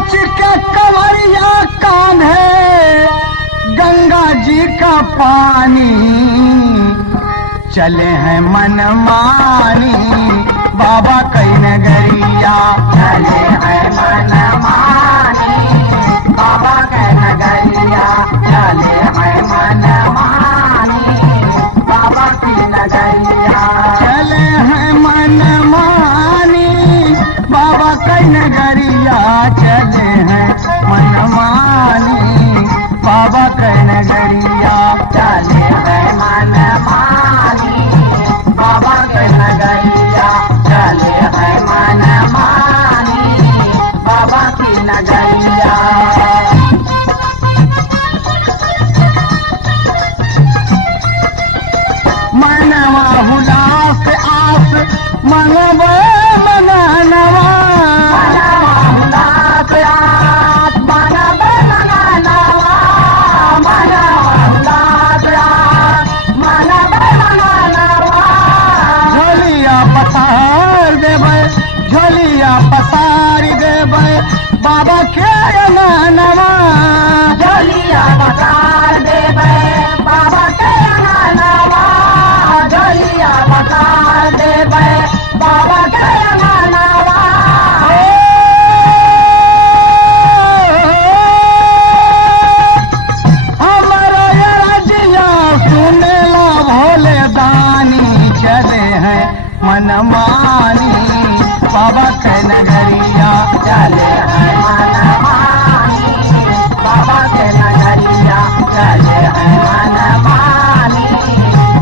नाच के कंवरिया कान्हे गंगा जी का पानी चले हैं मनमानी बाबा कई नगरिया चले हैं मनमानी बाबा के नगरिया चले हैं मनमानी बाबा की नगरिया चले हैं मनमानी बाबा कई नगरिया चले हैं मनमानी बाबा कई नगरिया चले हैं मनमानी बाबा के नगरिया चले हैं मनमानी बाबा की नगरिया मनवा हुलास आस मनवा मननवा झोलिया पसार देवे झोलिया पसार देवे बाबा के नवा झोलिया पसार देवे बाबा के नवा झोलिया पसार देवे बाबा के नवा हमारा ये रजिया सुनेला भोले दानी चले हैं मनमानी बाबा के नगरिया चले हैं मनमानी बाबा के नगरिया चले हैं मनमानी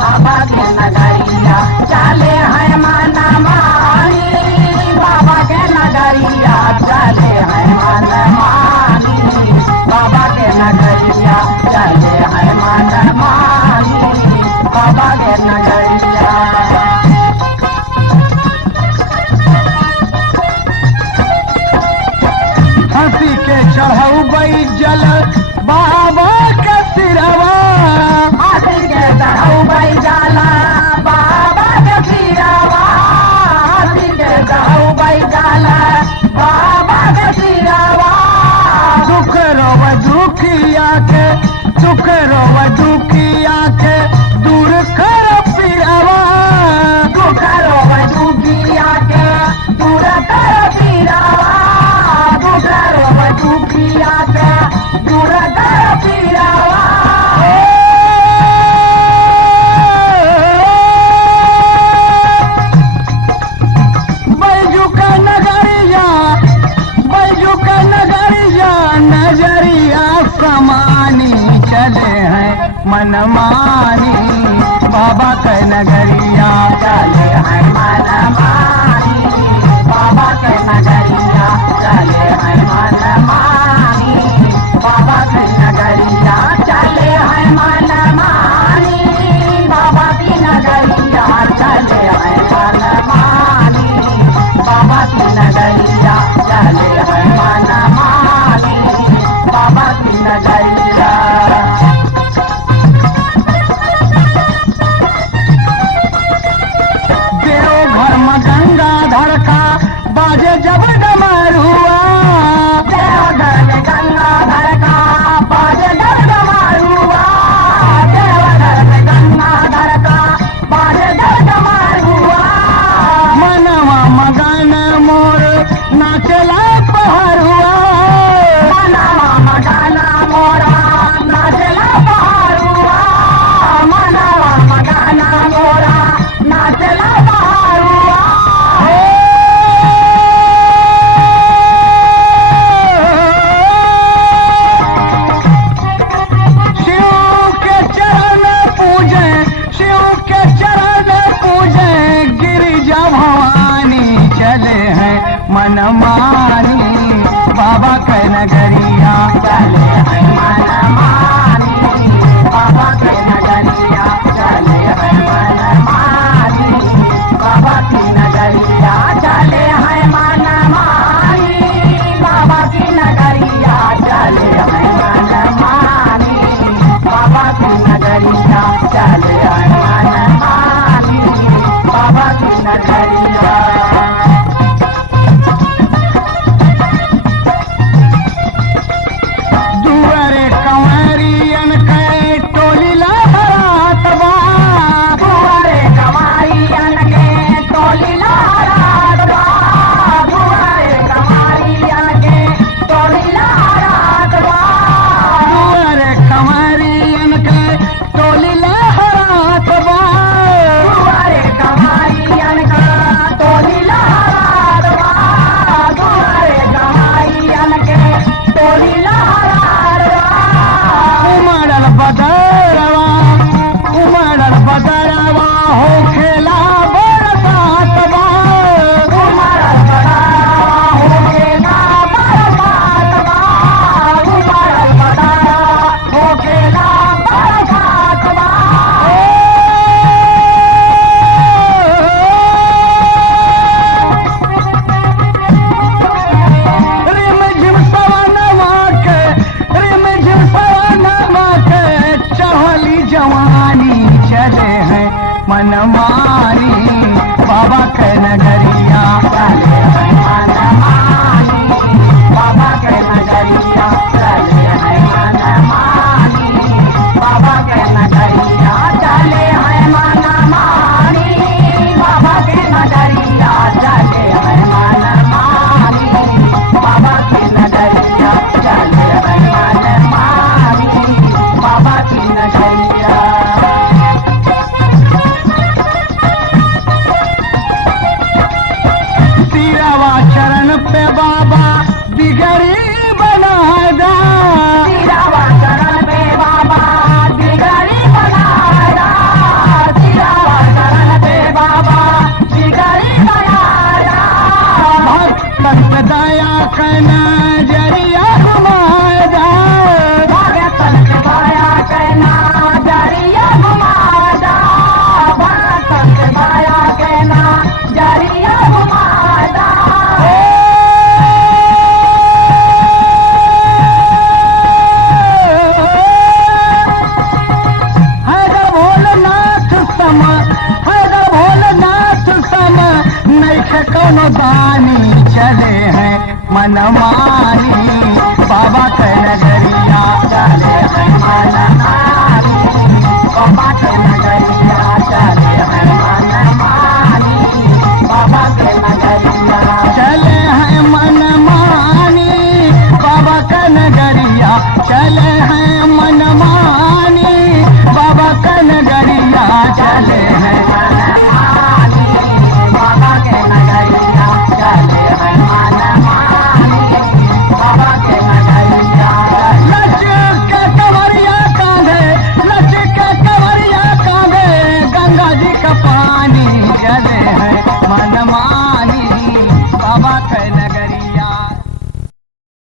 बाबा के नगरिया चले हैं मनमानी बाबा के नगरिया चले हैं मनमानी बाबा के नगरिया चले हैं मनमानी बाबा के नगरिया हंसी के चढ़ऊ गई जल बाबा के सिरवा आदिल के चढ़ऊ गई जाला बाबा के सिरवा आदिल के चढ़ऊ गई जाला बाबा के सिरवा दुख रोव दुखिया के दुख रोव दुखिया के दूर कर पिरवा दुख रोव दुखिया के दूर कर पिरवा दुख रोव दुखिया के दूर कर पिरवा बैजू का नगरिया बैजू का नगरिया नजरिया समानी चले हैं मनमानी बाबा के नगरिया चले हैं मनमानी बाबा के नगरिया चले हैं मनमानी बाबा के नगरिया चले हैं मनमानी बाबा की नगरिया चले हैं मनमानी बाबा की नगरिया चले हैं मनमानी बाबा की नगरिया देवघर में गंगाधर का बाजे जब डमरुआ देवघर में गंगाधर का बाजे जब डमरुआ देवघर में गंगाधर का बाजे जब डमरुआ मनवा मगन मोर नाचला पहरुआ मनवा मगना मोरा नाचला बहारुआ मनवा मगना मोरा नाचला बहारुआ शिव के चरण पूजे शिव के चरण पूजे गिरिजा भवानी चले हैं मनमानी बाबा के नगरिया चले हैं मनमानी बाबा के नगरिया चले हैं मनमानी बाबा की नगरिया चले हैं मनमानी बाबा की नगरिया चले हैं मनमानी बाबा की नगरिया चले हैं मनमानी बाबा की नगरिया बाबा बिगड़ी बना दा सिरावा चरण पे बाबा बिगड़ी बनाया सिरावा चरण पे बाबा बिगड़ी बनाया भक्तन पे दया करना जरिया घुमादा भगतन के दया कहना जरिया घुमादा भगतन के दया कहना जरिया घुमादा हैदर भोलनाथ सम हैदर भोलनाथ सम नैखे कौनो दानी चले हैं मनमानी बाबा के नगरिया चले हैं मना